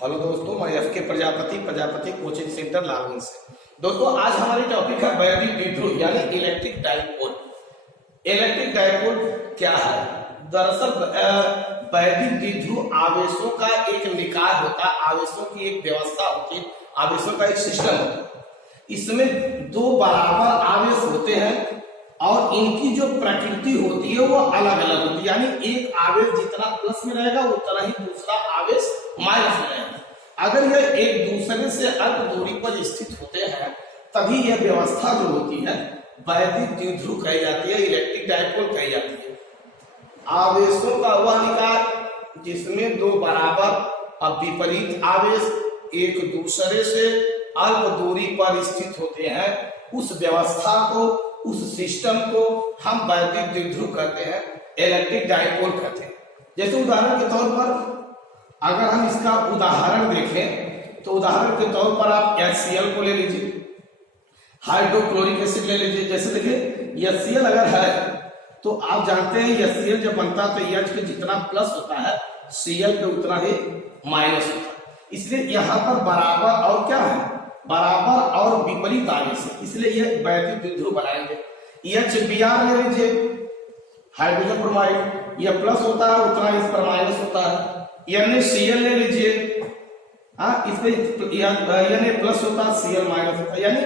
Hello दोस्तों, मैं एफ.के. Prajapati coaching centre Lalganj से। दोस्तों आज हमारी टॉपिक है वैद्युत द्विध्रुव यानी इलेक्ट्रिक डाइपोल। इलेक्ट्रिक डाइपोल क्या है? दरअसल वैद्युत द्विध्रुव आवेशों का एक निकाय होता है, आवेशों की एक व्यवस्था होती है, आवेशों का एक सिस्टम होता है। इसमें दो बराबर आवेश होते हैं और इनकी जो प्रकृति होती है वो अलग अलग होती है, यानी एक आवेश जितना प्लस में रहेगा उतना ही दूसरा आवेश माइनस में रहेगा। अगर यह एक दूसरे से अल्प दूरी पर स्थित होते हैं तभी यह व्यवस्था जो होती है वैद्युत द्विध्रुव कही जाती है, इलेक्ट्रिक डाइपोल कही जाती है। आवेशों का वह निकाय जिसमें दो बराबर और विपरीत आवेश एक दूसरे से अल्प दूरी पर स्थित होते हैं, उस व्यवस्था को, उस सिस्टम को हम वैद्युत द्विध्रुव कहते हैं, इलेक्ट्रिक डाइपोल कहते हैं। जैसे उदाहरण के तौर पर अगर हम इसका उदाहरण देखें तो उदाहरण के तौर पर आप HCl को ले लीजिए, हाइड्रोक्लोरिक एसिड ले लीजिए। जैसे देखिए HCl अगर है तो आप जानते हैं HCl जब बनता है तो H पे जितना प्लस होता है Cl पे उतना ही माइनस होता है। इसलिए यहाँ पर बराबर और क्या है, बराबर और विपरीत आवेश है, इसलिए यह वैद्युत द्विध्रुव बनाएंगे। HBr ले लीजिए, हाइड्रोजन ब्रोमाइड, यह प्लस होता है उतना इस पर माइनस होता है। NaCl ले लीजिए, इसमें प्लस होता है Cl माइनस होता है, यानी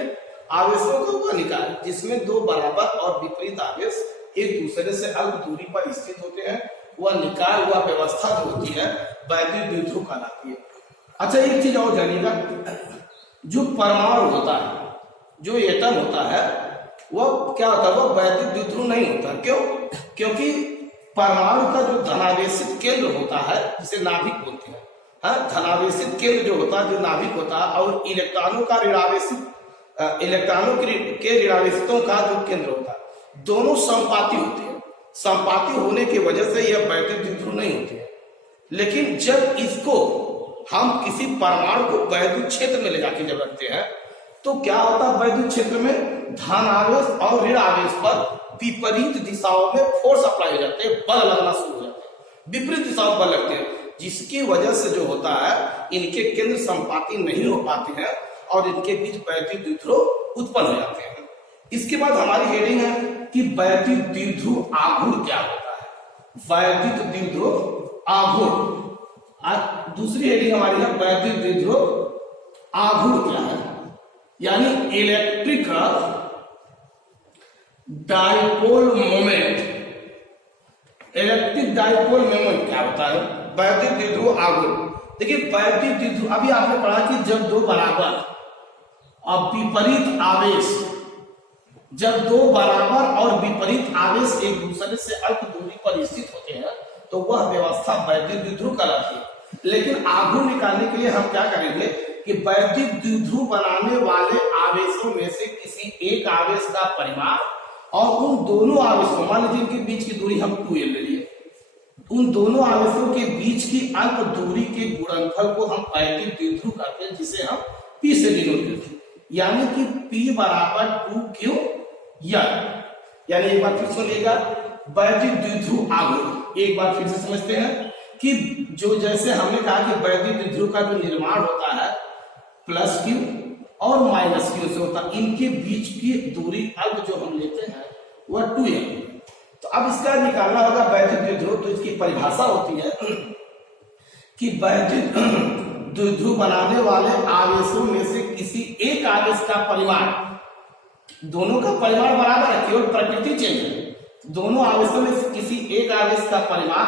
आवेशों का वह निकाय जिसमें दो बराबर और विपरीत आवेश एक दूसरे से अल्प दूरी पर स्थित होते हैं, वह निकाय, वह व्यवस्था जो होती है वैद्युत द्विध्रुव कहलाती है। अच्छा एक चीज और जानिएगा, जो परमाणु होता है, जो एटम होता है, वह क्या होता है, वह वैद्युत द्विध्रुव नहीं होता। क्यों? क्योंकि परमाणु का जो धनावेशित केंद्र होता है जिसे नाभिक बोलते हैं, धनावेशित केंद्र जो होता है, जो नाभिक होता है, और इलेक्ट्रॉनों का ऋणावेशित, इलेक्ट्रॉनों के ऋणावेशितों का जो केंद्र होता है, दोनों समपाती होते हैं। समपाती होने की वजह से यह वैद्युत द्विध्रुव नहीं होते हैं। लेकिन जब इसको हम किसी परमाणु को वैद्युत क्षेत्र में ले जाके जब रखते हैं तो क्या होता है, वैद्युत क्षेत्र में धन आवेश और ऋण आवेश पर विपरीत दिशाओं में फोर्स अप्लाई हो जाते हैं, बल लगना शुरू हो जाते हैं, विपरीत दिशाओं बल लगते हैं, जिसकी वजह से जो होता है इनके केंद्र संपाती नहीं हो पाते हैं और इनके बीच वैद्युत द्विध्रुव उत्पन्न हो जाते हैं। इसके बाद हमारी हेडिंग है कि वैद्युत द्विध्रुव आघूर्ण क्या होता है। वैद्युत द्विध्रुव आघूर्ण, दूसरी हेडिंग हमारी है वैद्युत द्विध्रुव आघूर्ण क्या है, यानी electrical dipole moment. Electric dipole moment क्या होता है, वैद्युत द्विध्रुव आघूर्ण। देखिए वैद्युत द्विध्रुव, अभी आपने पढ़ा कि जब दो बराबर और विपरीत आवेश, जब दो बराबर और विपरीत आवेश एक दूसरे से अल्प दूरी पर स्थित होते हैं तो वह व्यवस्था वैद्युत द्विध्रुव कहलाती है। लेकिन आघूर्ण निकालने के लिए हम क्या करेंगे कि वैद्युत द्विध्रुव बनाने वाले आवेशों में से किसी एक आवेश का परिमाण और उन दोनों आवेशों, मान लीजिए इनके बीच की दूरी हम 2l ले लिए, उन दोनों आवेशों के बीच की अल्प दूरी के गुणनफल को हम वैद्युत द्विध्रुव कहते हैं, जिसे हम P से डिनोट करते हैं, यानी कि P बराबर 2Ql। यानी एक बार फिर सुनिएगा, वैद्युत द्विध्रुव आघूर्ण एक बार फिर से समझते हैं कि जो जैसे हमने कहा कि वैद्युत द्विध्रुव का जो निर्माण होता है प्लस Q और माइनस Q से होता है, इनके बीच की दूरी अल्प जो हम लेते हैं वह 2l। तो अब इसका निकालना होगा वैद्युत द्विध्रुव, तो इसकी परिभाषा होती है कि वैद्युत द्विध्रुव बनाने वाले आवेशों में से किसी एक आवेश का परिमाण, दोनों का परिमाण बराबर है, केवल प्रकृति चेंज है, दोनों आवेशों में से किसी एक आवेश का परिमाण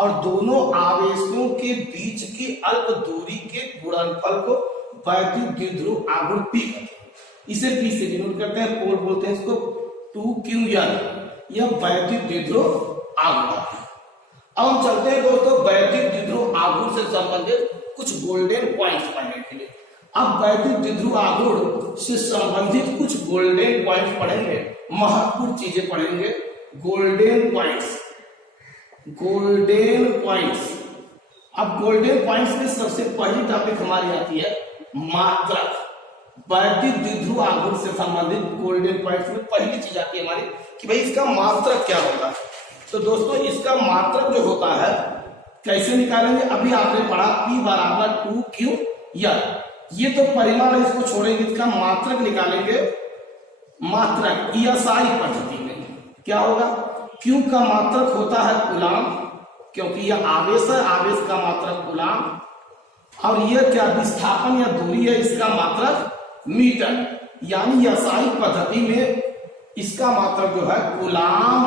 और दोनों आवेशों के बीच की अल्प दूरी के गुणनफल को वैद्युत द्विध्रुव आघूर्ण P कहते हैं। इसे P से डिनोट करते हैं, पोल बोलते हैं इसको 2Ql, यह वैद्युत द्विध्रुव आघूर्ण है। अब हम चलते हैं दोस्तों वैद्युत द्विध्रुव आघूर्ण से संबंधित कुछ गोल्डन पॉइंट्स पढ़ने के लिए। अब वैद्युत द्विध्रुव आघूर्ण से संबंधित कुछ गोल्डन पॉइंट्स पढ़ेंगे, महत्वपूर्ण चीजें पढ़ेंगे, गोल्डन पॉइंट्स। गोल्डन पॉइंट्स, अब गोल्डन पॉइंट्स में सबसे पहली टॉपिक हमारी आती है मात्रक। वैद्युत द्विध्रुव आघूर्ण से संबंधित गोल्डन पॉइंट्स में पहली चीज आती है हमारी कि भाई इसका मात्रक क्या होता है। तो दोस्तों इसका मात्रक जो होता है कैसे निकालेंगे? अभी आपने पढ़ा P बराबर 2Ql, ये तो परिमाण है, इसको छोड़ेंगे, इसका मात्रक निकालेंगे। मात्रक ESI पद्धति में क्या होगा? Q का मात्रक होता है कूलाम, क्योंकि यह आवेश है, आवेश का मात्रक कूलाम, और यह क्या विस्थापन या दूरी है, इसका मात्रक मीटर। यानी ESI पद्धति में इसका मात्रक जो है कूलाम,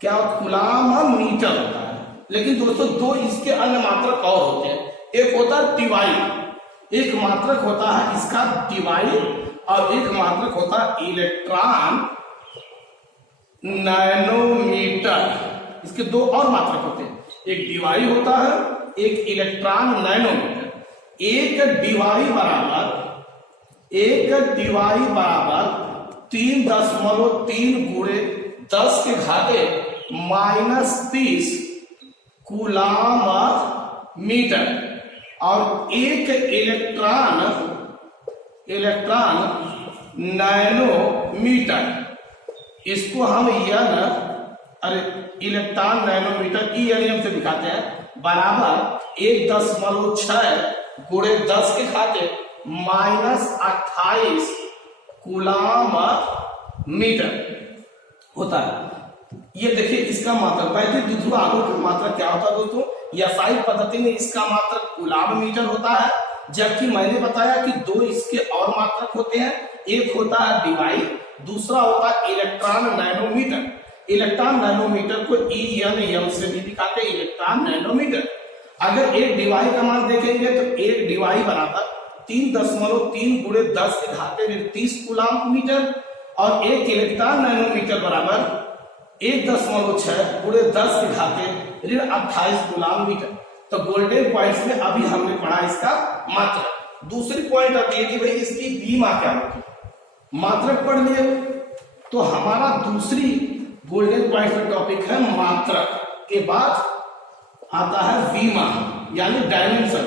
क्या कूलाम मीटर होता है। लेकिन दोस्तों दो इसके अन्य मात्रक और होते हैं, एक होता है टीवाई, एक मात्रक होता है इसका टीवाई, और एक मात्रक होता है इलेक्ट्रॉन नैनोमीटर। इसके दो और मात्रक होते हैं, एक डीवाई होता है, एक इलेक्ट्रॉन नैनोमीटर। एक डीवाई बराबर 3.3 गुणे 10 के घाते -30 कूलाम मीटर, और एक इलेक्ट्रॉन नैनोमीटर, इसको हम इलेक्ट्रॉन नैनोमीटर ENM से दिखाते हैं, बराबर 1.6 गुणे 10 के घाते -28 कूलाम मीटर होता है। ये देखिए इसका मात्रक, वैद्युत द्विध्रुव आघूर्ण का मात्रक क्या होता है दोस्तों? ESI पद्धति में इसका मात्रक कूलाम मीटर होता है, जबकि मैंने बताया कि दो इसके और मात्रक होते हैं, एक होता है डीवाई, दूसरा होता है इलेक्ट्रॉन नैनोमीटर। इलेक्ट्रॉन नैनोमीटर को ENM से भी दिखाते हैं, इलेक्ट्रॉन नैनोमीटर। अगर एक डीवाई का मान देखेंगे तो एक डीवाई बराबर 3.3 गुणे 10 के घाते 30 कूलाम मीटर, और एक इलेक्ट्रॉन नैनोमीटर बराबर 1.6 गुणे 10 के घाते 28 कूलाम मीटर। तो गोल्डन पॉइंट्स में अभी हमने पढ़ा इसका मात्रक। दूसरी पॉइंट आती है कि भाई इसकी बीमा क्या होगी। मात्रक पढ़ लिए, तो हमारा दूसरी गोल्डन पॉइंट का टॉपिक है मात्रक के बाद आता है बीमा, यानी डायमेंशन।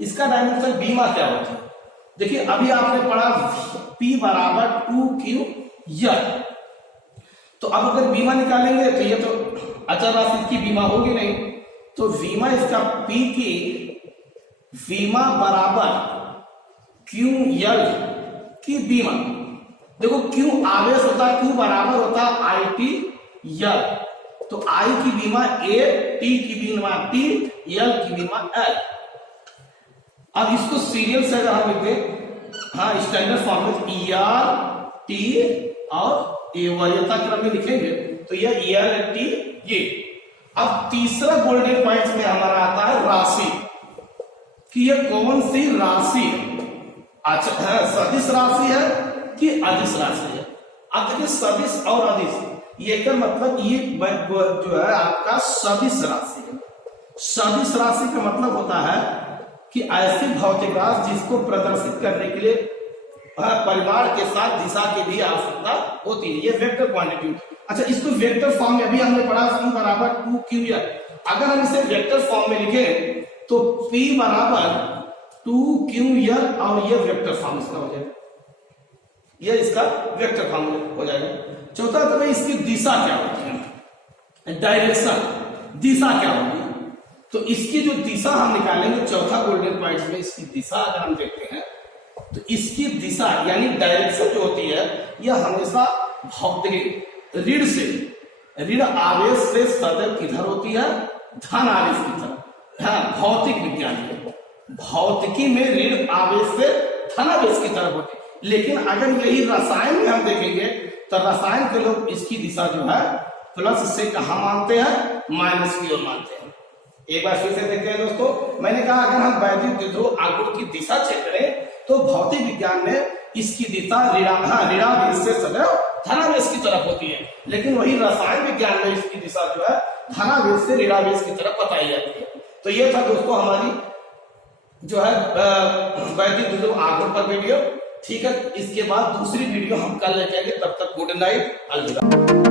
इसका डायमेंशन बीमा क्या होता है? देखिए अभी आपने पढ़ा P बराबर 2Ql, तो अब अगर बीमा निकालेंगे तो ये तो अचर राशि की बीमा होगी नहीं, तो बीमा इसका P की बीमा बराबर QL की बीमा। देखो Q आवेश होता है, Q बराबर होता है ITL, तो I की बीमा A, T की बीमा T, L की बीमा L। अब इसको सीरियल से अगर हम लिखते, हाँ स्टैंडर्ड फॉर्म में ER T और A वरीयता क्रम में लिखेंगे तो यह ER T ये। अब तीसरा गोल्डन पॉइंट में हमारा आता है राशि, कि यह कौन सी राशि है। अच्छा है, सदिश राशि है कि अदिश राशि है। अब देखिए सदिश और अदिश, ये का मतलब ये जो है आपका सदिश राशि है। सदिश राशि का मतलब होता है कि ऐसी भौतिक राशि जिसको प्रदर्शित करने के लिए परिमाण के साथ दिशा की भी आवश्यकता होती है, ये वेक्टर क्वांटिटी। अच्छा इसको वेक्टर फॉर्म में अभी हमने पढ़ा P बराबर 2Ql। अगर हम इसे वेक्टर फॉर्म में लिखें तो P बराबर 2Ql, और ये वेक्टर फॉर्म इसका हो जाएगा, ये इसका वेक्टर फॉर्म हो जाएगा। चौथा तो भाई इसकी दिशा क्या होती है, डायरेक्शन, दिशा क्या होगी। तो इसकी जो दिशा हम निकालेंगे चौथा गोल्डन पॉइंट में, इसकी दिशा अगर हम देखते हैं तो इसकी दिशा यानी डायरेक्शन जो होती है यह हमेशा भौतिक ऋण आवेश से सदैव किधर होती है, धन आवेश की तरफ। हाँ भौतिक विज्ञान में, भौतिकी में ऋण आवेश से धन आवेश की तरफ होती है। लेकिन अगर यही रसायन में हम देखेंगे तो रसायन के लोग इसकी दिशा जो है प्लस से कहा मानते हैं, माइनस की ओर मानते हैं। एक बार फिर से देखते हैं दोस्तों, मैंने कहा अगर हम वैद्युत द्विध्रुव आघूर्ण की दिशा चेक करें तो भौतिक विज्ञान में इसकी दिशा ऋणावेश से सदैव धनावेश की तरफ होती है, लेकिन वही रसायन विज्ञान में इसकी दिशा जो है धनावेश से ऋणावेश की तरफ बताई जाती है। तो ये था दोस्तों हमारी जो है वैद्युत द्विध्रुव आघूर्ण पर वीडियो। ठीक है, इसके बाद दूसरी वीडियो हम कल लेके आएंगे, तब तक गुड नाइट, अलविदा।